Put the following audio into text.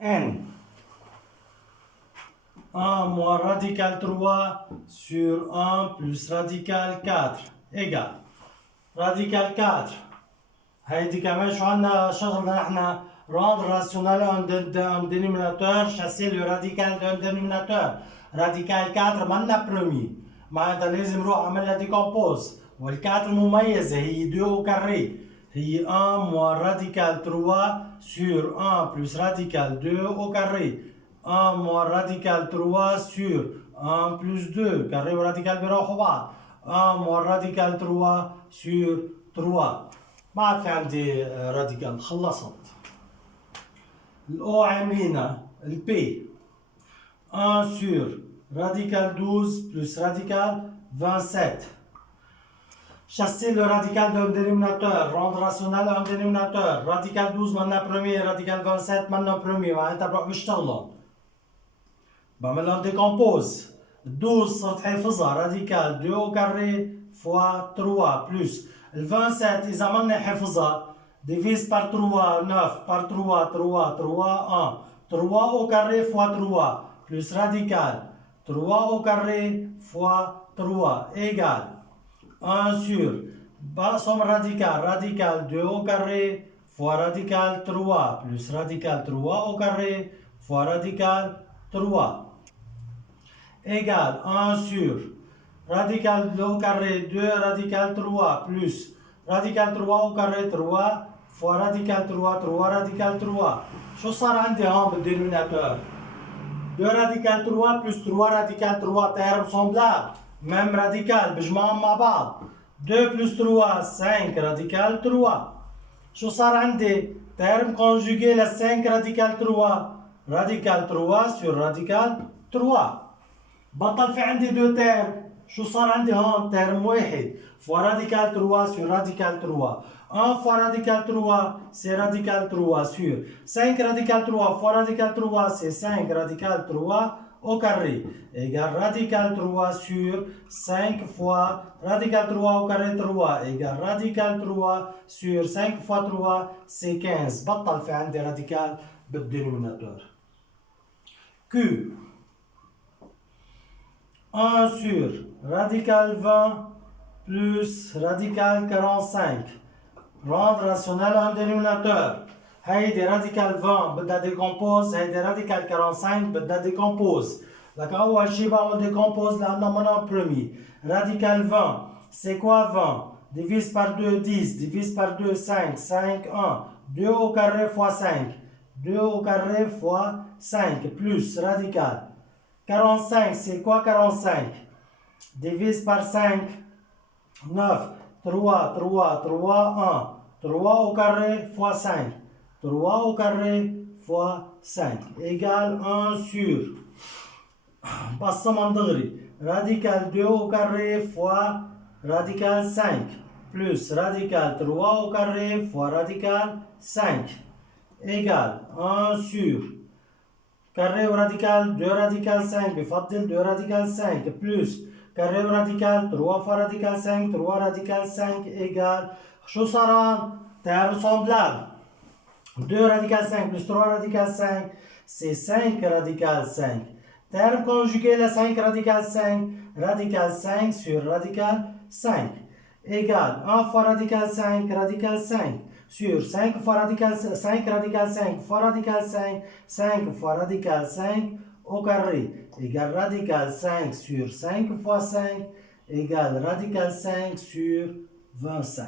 n. 1 moins radical 3 sur 1 plus radical 4 égale radical 4. هيدي كمان شو عنا شغلنا نحن rendre rationnel un dénominateur, chasser le radical d'un dénominateur. Radical 4 منا premier معناتها لازم نروح اعملها ديكومبوز وال4 مميزة هي 2 au carré هي 1 moins radical 3 sur 1 plus radical 2 au carré 1 moins radical 3 sur 1 plus 2 carré وراديكال بيروحوا بعض 1 moins radical 3 sur 3 ما عاد في عندي راديكال خلصت الاو عاملينها البي 1 sur radical 12 plus radical 27. Chasser le radical d'un dénominateur, rendre rationnel un dénominateur. Radical 12 maintenant premier, radical 27 maintenant premier. معناتها بروح بشتغلهم. بعملهم décompose. 12 صرت حافظها راديكال 2 au carré fois 3 plus. ال 27 إذا ماني حافظها divise par 3 9 par 3 3 3 1 3 au carré fois 3 plus radical 3 au carré fois 3 égale 1 sur somme radical radical 2 au carré fois radical 3 plus radical 3 au carré fois radical 3 égale 1 sur radical 2 au carré 2 radical 3 plus radical 3 au carré 3 fois radical 3 3 radical 3 شو صار عندي هون بالدينوميناتور 2 radical 3 plus 3 radical 3 termes semblables même radical بجمعهم مع بعض 2 plus 3 5 radical 3 شو صار عندي terme conjugué ل 5 radical 3 radical 3 sur radical 3 بطل في عندي 2 termes شو صار عندي هون terme واحد fois radical 3 sur radical 3 1 fois radical 3 c'est radical 3 sur 5 radical 3 fois radical 3 c'est 5 radical 3 au carré égale radical 3 sur 5 fois radical 3 au carré 3 égale radical 3 sur 5 fois 3 c'est 15 بطل في عندي radical بالدينوميناتور Q 1 sur radical 20 plus radical 45 rendre rationnel un dénominateur هيدي radical 20 بدها décompose هيدي radical 45 بدها décompose لك أول شي بعمل décompose لأنه منها premier radical 20 c'est quoi 20 divise par 2 10 divise par 2 5 5 1 2 au carré fois 5 2 au carré fois 5 plus radical 45 c'est quoi 45 divise par 5 9 3 3 3 1 3 au carré fois 5 3 au carré fois 5 égale 1 sur بقسمهم دغري radical 2 au carré fois radical 5 plus radical 3 au carré fois radical 5 égale 1 sur carré au radical 2 radical 5 بفضل 2 radical 5 plus carré au radical 3 fois radical 5 3 radical 5 égale شو صار terme semblable 2 radical 5 plus 3 radical 5 c'est 5 radical 5 terme conjugué le 5 radical 5 radical 5 sur radical 5 égale 1 fois radical 5 radical 5 sur 5 fois radical 5 radical 5 fois radical 5 5 fois radical 5 au carré égale radical 5 sur 5 fois 5 égale radical 5 sur 25.